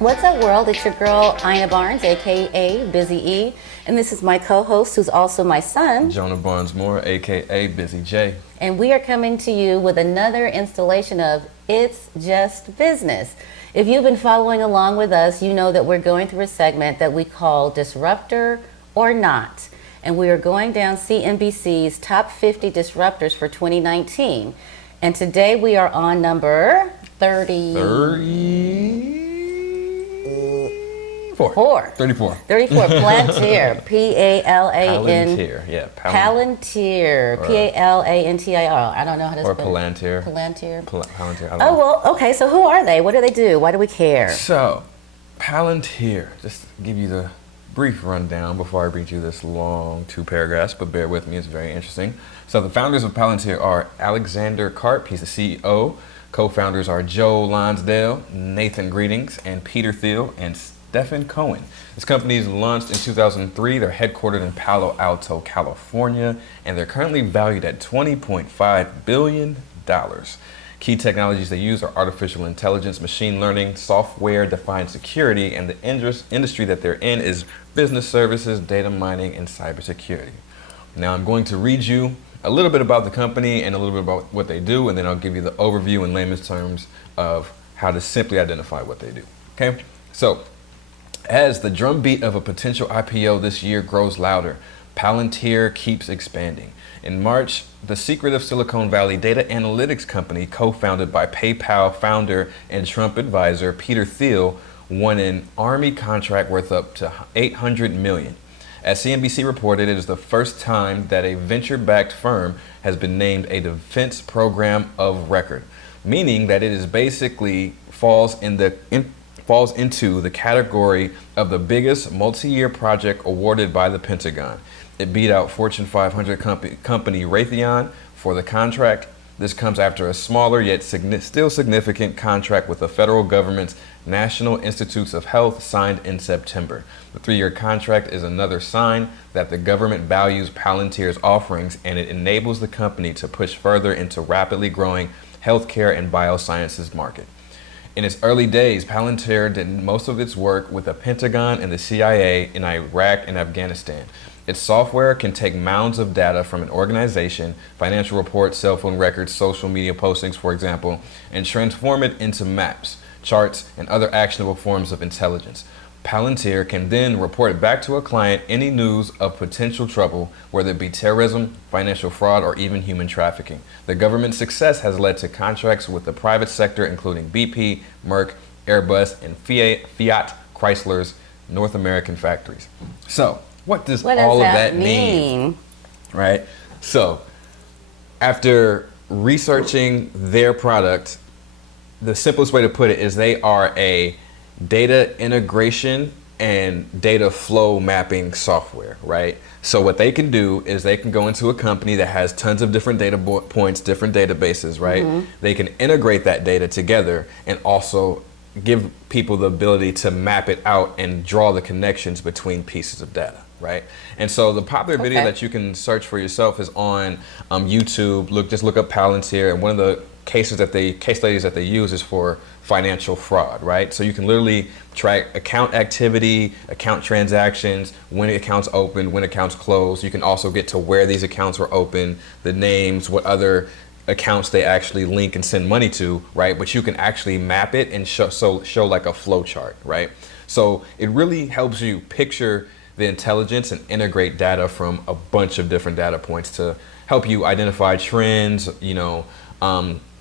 What's up, world? It's your girl, Ina Barnes, aka Busy E, and this is my co-host, who's also my son, Jonah Barnes-Moore, aka Busy J. And we are coming to you with another installation of It's Just Business. If you've been following along with us, you know that we're going through a segment that we call Disruptor or Not, and we are going down CNBC's top 50 disruptors for 2019. And today we are on number 34. 34. Palantir. Palantir, yeah. Palantir. Palantir. I don't know how to spell it. Or Palantir. Palantir. Palantir. I don't Oh, know. well, okay. So who are they? What do they do? Why do we care? So, Palantir, just to give you the brief rundown before I read you this long 2 paragraphs, but bear with me, it's very interesting. So the founders of Palantir are Alexander Karp, he's the CEO. Co-founders are Joe Lonsdale, Nathan Greetings, and Peter Thiel, and Stephen Cohen. This company is launched in 2003. They're headquartered in Palo Alto, California, and they're currently valued at $20.5 billion. Key technologies they use are artificial intelligence, machine learning, software-defined security, and the industry that they're in is business services, data mining, and cybersecurity. Now I'm going to read you a little bit about the company and a little bit about what they do, and then I'll give you the overview in layman's terms of how to simply identify what they do. Okay? So, as the drumbeat of a potential IPO this year grows louder, Palantir keeps expanding. In March, the secret of Silicon Valley data analytics company, co-founded by PayPal founder and Trump advisor Peter Thiel, won an Army contract worth up to $800 million. As CNBC reported, it is the first time that a venture-backed firm has been named a defense program of record, meaning that it is basically falls into the category of the biggest multi-year project awarded by the Pentagon. It beat out Fortune 500 company Raytheon for the contract. This comes after a smaller yet still significant contract with the federal government's National Institutes of Health signed in September. The 3-year contract is another sign that the government values Palantir's offerings, and it enables the company to push further into rapidly growing healthcare and biosciences market. In its early days, Palantir did most of its work with the Pentagon and the CIA in Iraq and Afghanistan. Its software can take mounds of data from an organization, financial reports, cell phone records, social media postings, for example, and transform it into maps, charts, and other actionable forms of intelligence. Palantir can then report back to a client any news of potential trouble, whether it be terrorism, financial fraud, or even human trafficking. The government's success has led to contracts with the private sector, including BP, Merck, Airbus, and Fiat Chrysler's North American factories. So, what does all of that mean? Right? So, after researching their product, the simplest way to put it is they are a data integration and data flow mapping software, right? So what they can do is they can go into a company that has tons of different data points, different databases, right? Mm-hmm. They can integrate that data together and also give people the ability to map it out and draw the connections between pieces of data, right? And so the popular video that you can search for yourself is on YouTube. Just look up Palantir, and one of the case studies that they use is for financial fraud, right? So you can literally track account activity, account transactions, when accounts open, when accounts close. You can also get to where these accounts were open, the names, what other accounts they actually link and send money to, right? But you can actually map it and show like a flow chart, right? So it really helps you picture the intelligence and integrate data from a bunch of different data points to help you identify trends,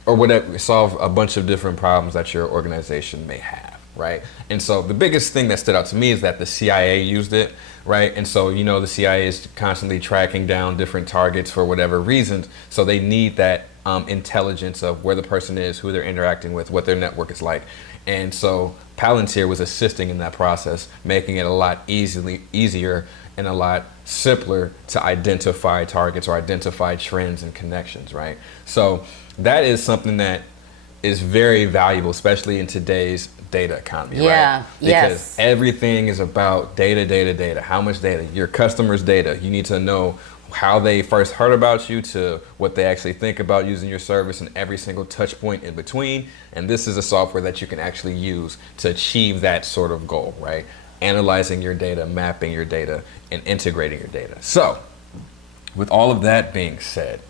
or whatever, solve a bunch of different problems that your organization may have, right? And so the biggest thing that stood out to me is that the CIA used it, right? And so, the CIA is constantly tracking down different targets for whatever reasons. So they need that intelligence of where the person is, who they're interacting with, what their network is like. And so Palantir was assisting in that process, making it a lot easier and a lot simpler to identify targets or identify trends and connections, right? So that is something that is very valuable, especially in today's data economy, right? Because everything is about data. How much data? Your customers' data. You need to know how they first heard about you to what they actually think about using your service and every single touch point in between. And this is a software that you can actually use to achieve that sort of goal, right? Analyzing your data, mapping your data, and integrating your data. So, with all of that being said,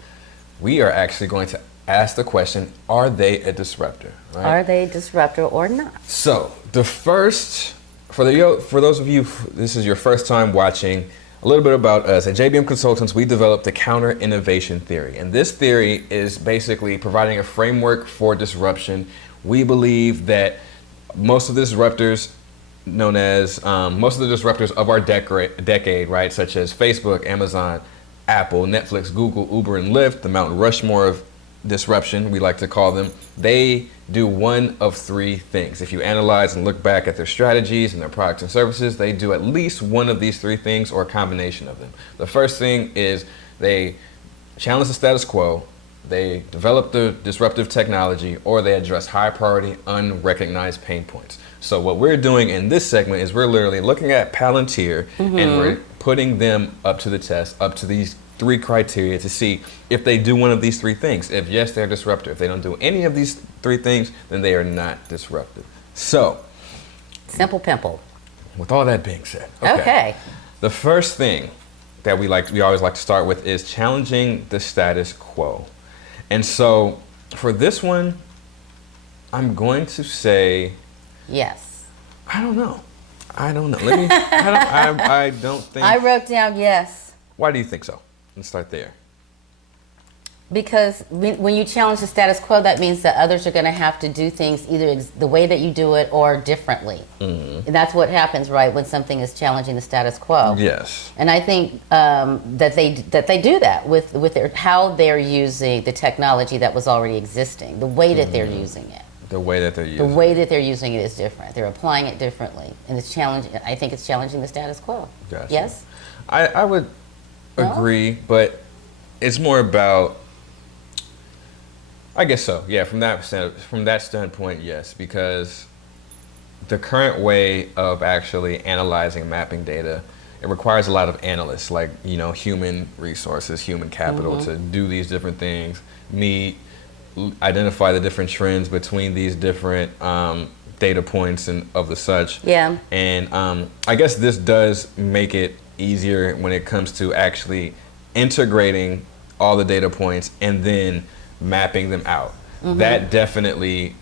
we are actually going to ask the question, are they a disruptor? Right? Are they a disruptor or not? So, the first, for those of you, this is your first time watching, a little bit about us. At JBM Consultants, we developed the counter innovation theory. And this theory is basically providing a framework for disruption. We believe that most of the disruptors of our decade, right, such as Facebook, Amazon, Apple, Netflix, Google, Uber, and Lyft, the Mount Rushmore of disruption, we like to call them, they do one of three things. If you analyze and look back at their strategies and their products and services, they do at least one of these three things or a combination of them. The first thing is they challenge the status quo, they develop the disruptive technology, or they address high priority, unrecognized pain points. So what we're doing in this segment is we're literally looking at Palantir and we're putting them up to the test, up to these three criteria to see if they do one of these three things. If yes, they're disruptive. If they don't do any of these three things, then they are not disruptive. So, simple pimple. With all that being said, Okay. The first thing that we always like to start with is challenging the status quo. And so, for this one, I'm going to say yes. I don't know. Let me. I don't think. I wrote down yes. Why do you think so? Let's start there. Because when you challenge the status quo, that means that others are going to have to do things either the way that you do it or differently. And that's what happens, right, when something is challenging the status quo. Yes. And I think that they do that with how they're using the technology that was already existing, the way that they're using it. The way that they're using The way that they're using it is different. They're applying it differently, and it's challenging. I think it's challenging the status quo. Gotcha. Yes. I would agree, but it's more about. I guess so. Yeah, from that standpoint, yes, because the current way of actually analyzing and mapping data, it requires a lot of analysts, like human resources, human capital, to do these different things, identify the different trends between these different data points and of the such. Yeah. And I guess this does make it easier when it comes to actually integrating all the data points and then mapping them out. That definitely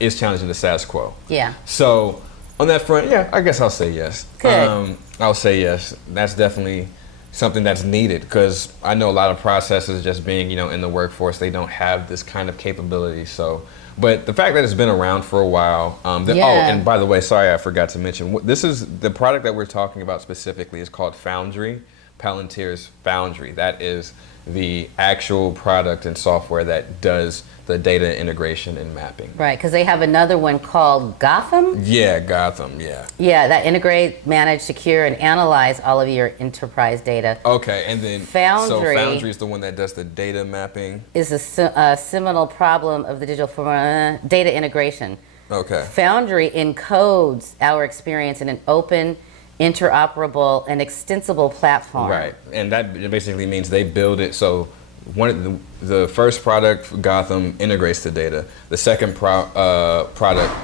is challenging the status quo. Yeah. So on that front, yeah, I guess I'll say yes. Good. I'll say yes. That's definitely something that's needed, because I know a lot of processes, just being in the workforce, they don't have this kind of capability. So, but the fact that it's been around for a while. Oh, and by the way, sorry, I forgot to mention, this is the product that we're talking about specifically is called Foundry, Palantir's Foundry. That is the actual product and software that does the data integration and mapping. Right, because they have another one called Gotham. Yeah, Gotham, yeah. Yeah, that integrate, manage, secure, and analyze all of your enterprise data. Okay, and then Foundry. So Foundry is the one that does the data mapping. Is a seminal problem of the digital data integration. Okay. Foundry encodes our experience in an open, interoperable, and extensible platform. Right, and that basically means they build it so the first product, Gotham, integrates the data. The second product,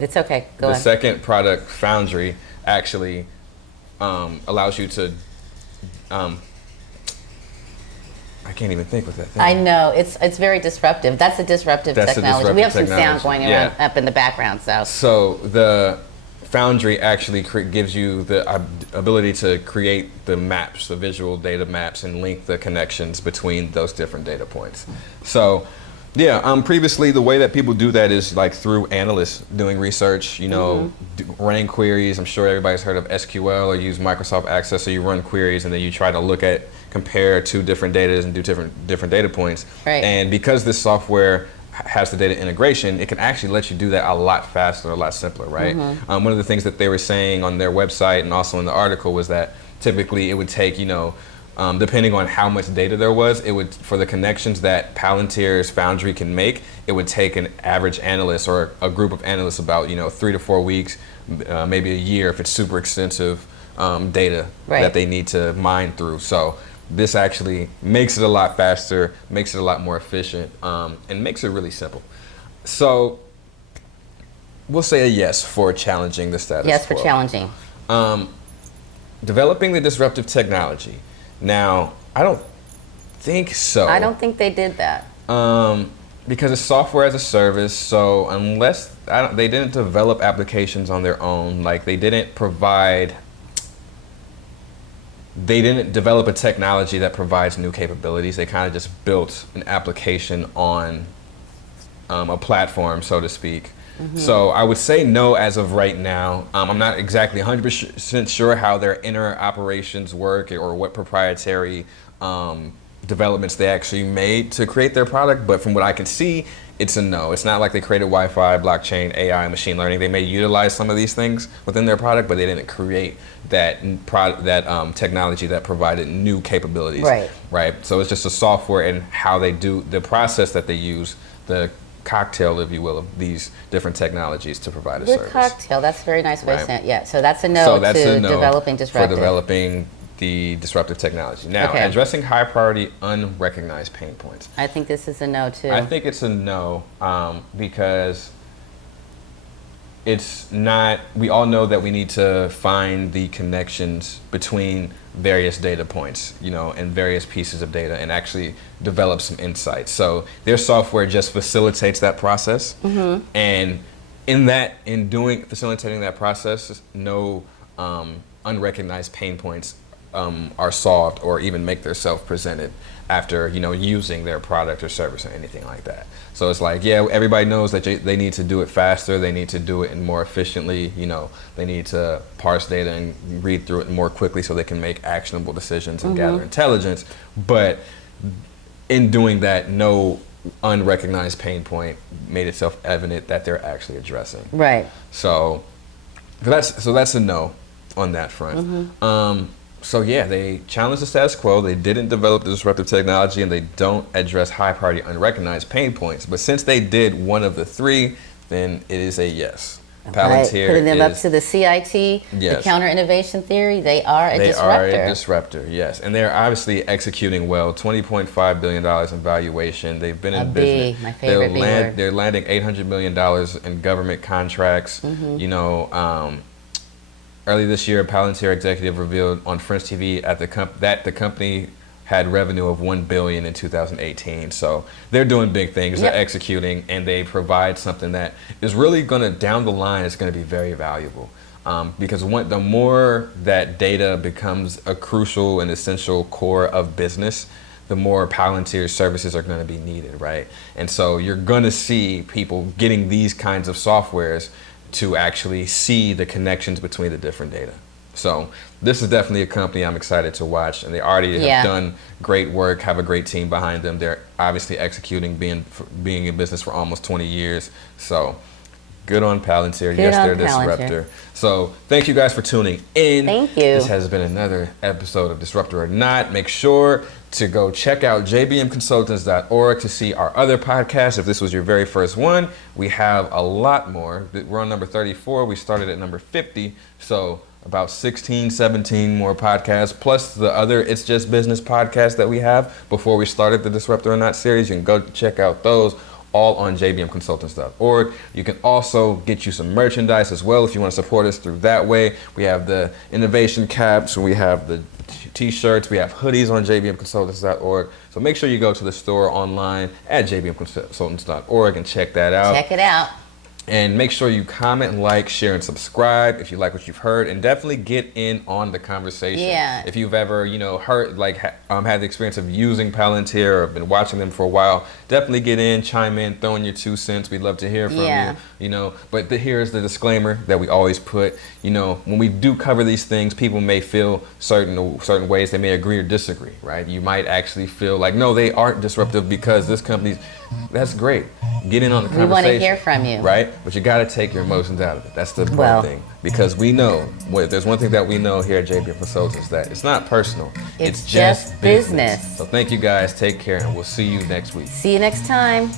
it's okay. Go the ahead. second product, Foundry, actually allows you to. I can't even think with that thing. I know it's very disruptive. That's a disruptive technology. We have some sound going around up in the background. So the Foundry actually gives you the ability to create the maps, the visual data maps, and link the connections between those different data points. So, yeah, previously the way that people do that is like through analysts doing research, running queries. I'm sure everybody's heard of SQL or use Microsoft Access. So you run queries and then you try to compare two different data and do different data points. Right. And because this software has the data integration, it can actually let you do that a lot faster, a lot simpler, right? One of the things that they were saying on their website and also in the article was that typically it would take, depending on how much data there was, it would, for the connections that Palantir's Foundry can make, it would take an average analyst or a group of analysts about 3 to 4 weeks maybe a year if it's super extensive data Right. that they need to mine through. So this actually makes it a lot faster, makes it a lot more efficient, and makes it really simple. So we'll say a yes for challenging the status Yes, quo. for challenging. Developing the disruptive technology. Now, I don't think so. I don't think they did that. Because it's software as a service, so unless they didn't develop applications on their own, like they didn't develop a technology that provides new capabilities. They kind of just built an application on a platform, so to speak. So I would say no as of right now. I'm not exactly 100% sure how their inner operations work or what proprietary developments they actually made to create their product, but from what I can see, it's a no. It's not like they created Wi-Fi, blockchain, AI, machine learning. They may utilize some of these things within their product, but they didn't create that technology that provided new capabilities. Right. Right. So it's just a software and how they do the process that they use, the cocktail, if you will, of these different technologies to provide a Good service. cocktail. That's a very nice way of Right. saying it. Yeah. So that's a no So that's to a no developing disruptive. for developing the disruptive technology. Now, Okay. addressing high priority unrecognized pain points. I think this is a no too. I think it's a no because it's not, we all know that we need to find the connections between various data points, and various pieces of data and actually develop some insights. So their software just facilitates that process. And in facilitating that process, no unrecognized pain points are solved or even make themselves presented after using their product or service or anything like that. So it's like, yeah, everybody knows that they need to do it faster, they need to do it more efficiently, they need to parse data and read through it more quickly so they can make actionable decisions and gather intelligence. But in doing that, no unrecognized pain point made itself evident that they're actually addressing. Right. So that's a no on that front. So yeah, they challenged the status quo, they didn't develop the disruptive technology, and they don't address high priority unrecognized pain points. But since they did one of the three, then it is a yes. Palantir Putting them up is, to the CIT, the Yes. counter innovation theory, they are a they disruptor. are a disruptor, yes. And they're obviously executing well, $20.5 billion in valuation. They've been in business. My favorite B word. They're landing $800 million in government contracts. Early this year, a Palantir executive revealed on French TV that the company had revenue of $1 billion in 2018. So they're doing big things, Yep. they're executing, and they provide something that is really gonna, down the line, is gonna be very valuable. Because the more that data becomes a crucial and essential core of business, the more Palantir services are gonna be needed, right? And so you're gonna see people getting these kinds of softwares to actually see the connections between the different data. So this is definitely a company I'm excited to watch, and they already have done great work, have a great team behind them. They're obviously executing, being in business for almost 20 years. So good on Palantir. Good Yes, on they're a Palantir. disruptor. So thank you guys for tuning in. Thank you. This has been another episode of Disruptor or Not. Make sure to go check out jbmconsultants.org to see our other podcasts. If this was your very first one, we have a lot more. We're on number 34. We started at number 50. So about 16, 17 more podcasts, plus the other It's Just Business podcasts that we have before we started the Disruptor or Not series. You can go check out those all on jbmconsultants.org. You can also get you some merchandise as well if you want to support us through that way. We have the innovation caps, we have the t-shirts, we have hoodies on jbmconsultants.org. So make sure you go to the store online at jbmconsultants.org and check that out. Check it out. And make sure you comment, like, share, and subscribe if you like what you've heard, and definitely get in on the conversation. Yeah. If you've ever, heard, had the experience of using Palantir or been watching them for a while, definitely get in, chime in, throw in your 2 cents. We'd love to hear from you. But here's the disclaimer that we always put. When we do cover these things, people may feel certain ways. They may agree or disagree, right? You might actually feel like, no, they aren't disruptive because this company's. That's great. Get in on the conversation. We want to hear from you. Right? But you got to take your emotions out of it. That's the important thing. Because we know, there's one thing that we know here at JBM Consultants, that it's not personal. It's just business. So thank you guys. Take care, and we'll see you next week. See you next time.